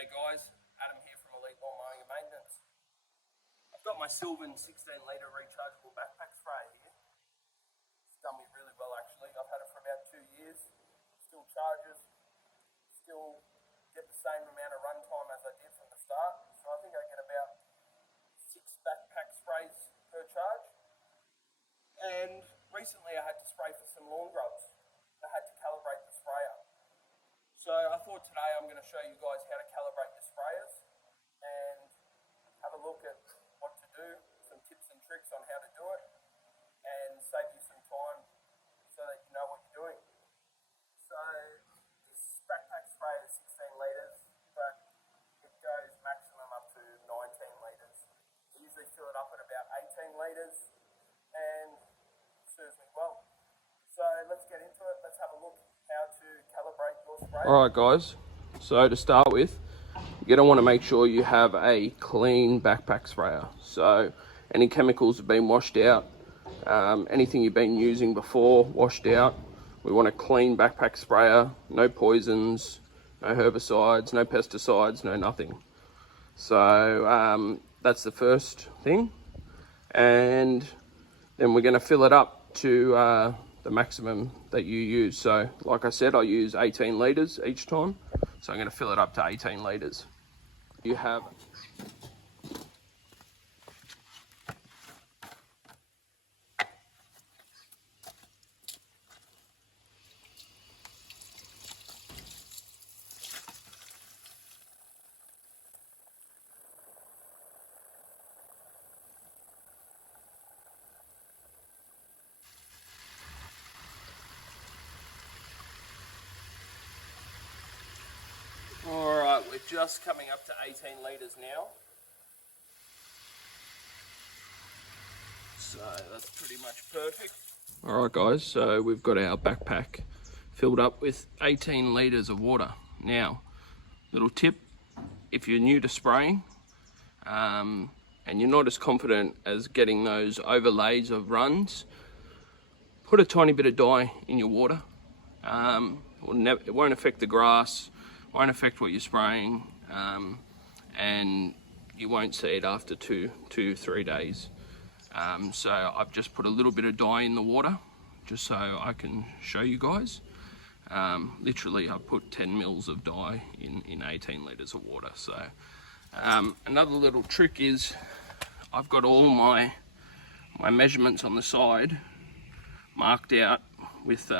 G'day guys, Adam here from Elite Lawn Mowing and Maintenance. I've got my Sylvan 16 litre rechargeable backpack sprayer here. It's done me really well actually. I've had it for about 2 years. Still charges, still get the same amount of run time as I did from the start. So I think I get about 6 backpack sprays per charge. And recently I had to spray for some lawn grubs. I had to calibrate the sprayer. So I thought today I'm going to show you guys how to calibrate the sprayers and have a look at what to do, some tips and tricks on how to do it, and save you some time so that you know what you're doing. So this backpack sprayer is 16 litres, but it goes maximum up to 19 litres. I usually fill it up at about 18 litres and it serves me well. So let's get into it. Let's have a look how to calibrate your sprayer. Alright guys, so to start with, you're going to want to make sure you have a clean backpack sprayer. So any chemicals have been washed out, anything you've been using before washed out. We want a clean backpack sprayer, no poisons, no herbicides, no pesticides, no nothing. So that's the first thing, and then we're going to fill it up to the maximum that you use. So like I said, I use 18 litres each time, so I'm going to fill it up to 18 litres. You have Alright, we're just coming up to 18 litres now. So that's pretty much perfect. Alright guys, so we've got our backpack filled up with 18 litres of water. Now, little tip, if you're new to spraying and you're not as confident as getting those overlays of runs, put a tiny bit of dye in your water. It won't affect the grass, won't affect what you're spraying, and you won't see it after 2-3 days. So I've just put a little bit of dye in the water just so I can show you guys. Literally I put 10 mils of dye in 18 litres of water. So another little trick is I've got all my measurements on the side marked out with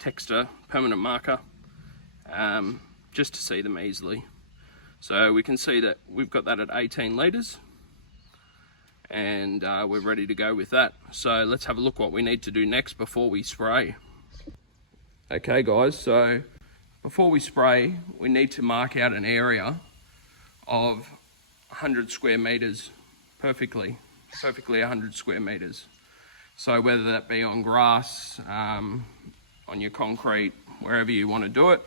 texture permanent marker, just to see them easily. So we can see that we've got that at 18 litres, and we're ready to go with that. So let's have a look what we need to do next before we spray. Okay guys, so before we spray, we need to mark out an area of 100 square metres, perfectly 100 square metres. So whether that be on grass, on your concrete, wherever you want to do it.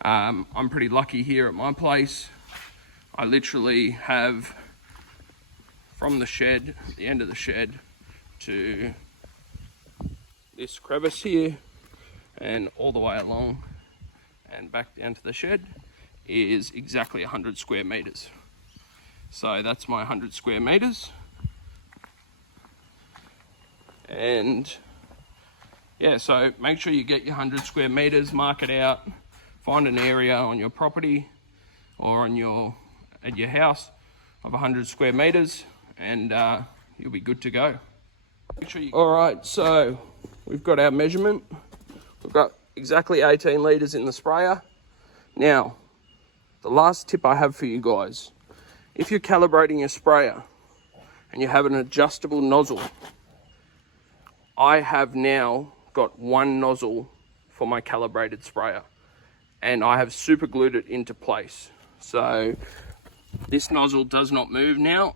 I'm pretty lucky here at my place. I literally have from the shed, the end of the shed, to this crevice here and all the way along and back down to the shed is exactly 100 square metres. So that's my 100 square metres. And yeah, so make sure you get your 100 square metres, mark it out, find an area on your property or on at your house of 100 square metres, and you'll be good to go. Make sure all right, so we've got our measurement. We've got exactly 18 litres in the sprayer. Now, the last tip I have for you guys, if you're calibrating your sprayer and you have an adjustable nozzle, I have now got one nozzle for my calibrated sprayer, and I have super glued it into place. So this nozzle does not move now.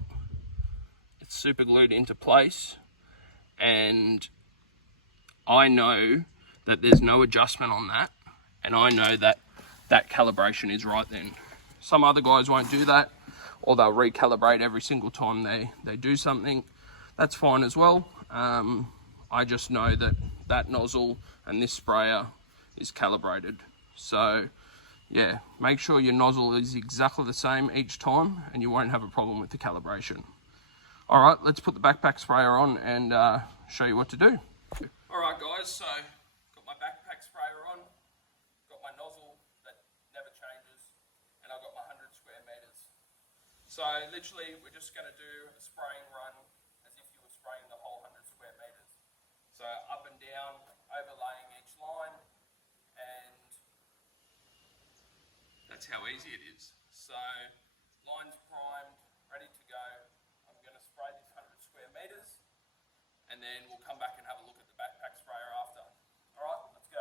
It's super glued into place, and I know that there's no adjustment on that, and I know that that calibration is right then. Some other guys won't do that, or they'll recalibrate every single time they do something. That's fine as well. I just know that that nozzle and this sprayer is calibrated. So yeah, make sure your nozzle is exactly the same each time and you won't have a problem with the calibration. All right, let's put the backpack sprayer on and show you what to do. All right guys, so got my backpack sprayer on, got my nozzle that never changes, and I've got my 100 square meters. So literally we're just gonna do a spraying run as if you were spraying the whole 100 square meters. So up and down, overlaying each line, and that's how easy it is. So line's primed, ready to go. I'm gonna spray these 100 square meters, and then we'll come back and have a look at the backpack sprayer after. All right, let's go.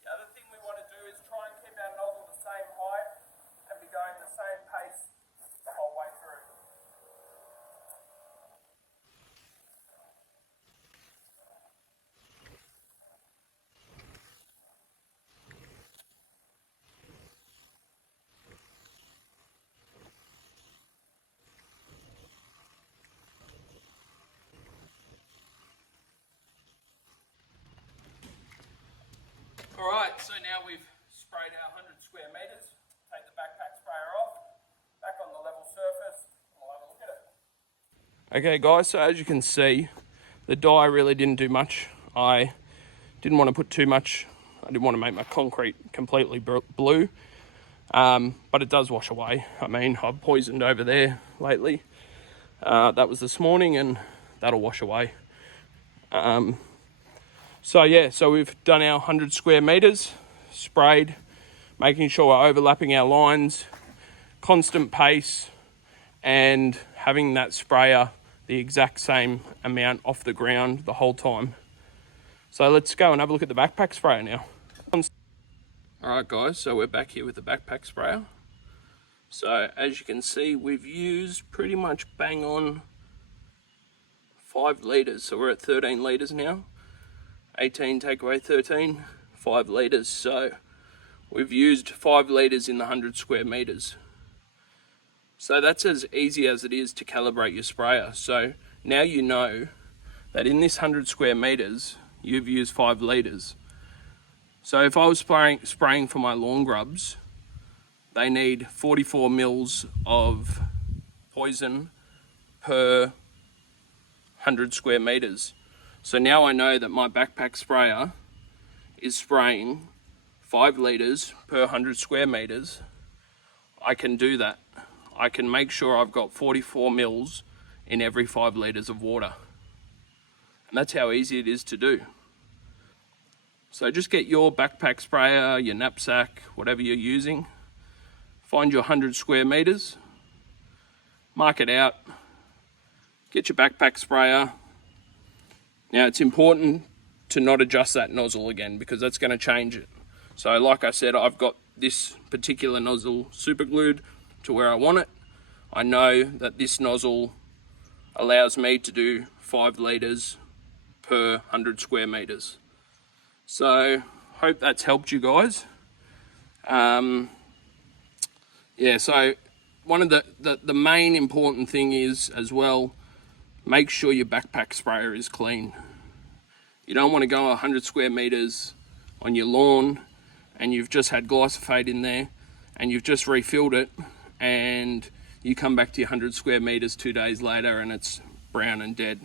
The other thing we want to do is try and keep our nozzle the same height and be going the same pace the whole way through. All right, so now we've sprayed our 100 square meters. Take the backpack sprayer off, back on the level surface, and we'll have a look at it. Okay guys, so as you can see, the dye really didn't do much. I didn't want to put too much. I didn't want to make my concrete completely blue, but it does wash away. I mean, I've poisoned over there lately. That was this morning, and that'll wash away. So yeah, so we've done our 100 square meters, sprayed, making sure we're overlapping our lines, constant pace, and having that sprayer the exact same amount off the ground the whole time. So let's go and have a look at the backpack sprayer now. All right guys, so we're back here with the backpack sprayer. So as you can see, we've used pretty much bang on 5 litres. So we're at 13 litres now. 18 take away 13, 5 litres. So we've used 5 litres in the 100 square meters. So that's as easy as it is to calibrate your sprayer. So now you know that in this 100 square meters, you've used 5 litres. So if I was spraying for my lawn grubs, they need 44 mils of poison per 100 square meters. So now I know that my backpack sprayer is spraying 5 litres per 100 square meters. I can do that. I can make sure I've got 44 mils in every 5 litres of water. And that's how easy it is to do. So just get your backpack sprayer, your knapsack, whatever you're using. Find your 100 square meters, mark it out, get your backpack sprayer. Now it's important to not adjust that nozzle again, because that's going to change it. So like I said, I've got this particular nozzle super glued to where I want it. I know that this nozzle allows me to do 5 litres per 100 square meters. So hope that's helped you guys. Yeah, so one of the main important thing is as well, make sure your backpack sprayer is clean. You don't want to go 100 square meters on your lawn and you've just had glyphosate in there and you've just refilled it, and you come back to your 100 square meters 2 days later and it's brown and dead.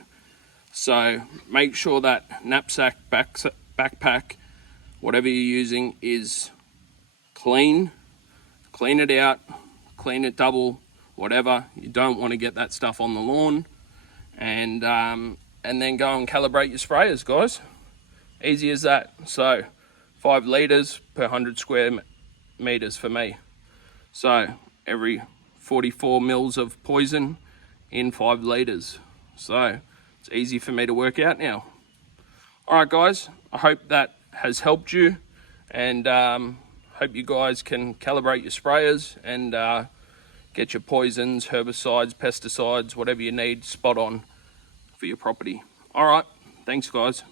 So make sure that knapsack, backpack, whatever you're using is clean. Clean it out, clean it double, whatever. You don't want to get that stuff on the lawn. And then go and calibrate your sprayers, guys. Easy as that. So 5 litres per 100 square meters for me. So every 44 mils of poison in 5 litres. So it's easy for me to work out now. All right, guys, I hope that has helped you, and hope you guys can calibrate your sprayers and get your poisons, herbicides, pesticides, whatever you need, spot on. for your property. All right, thanks guys.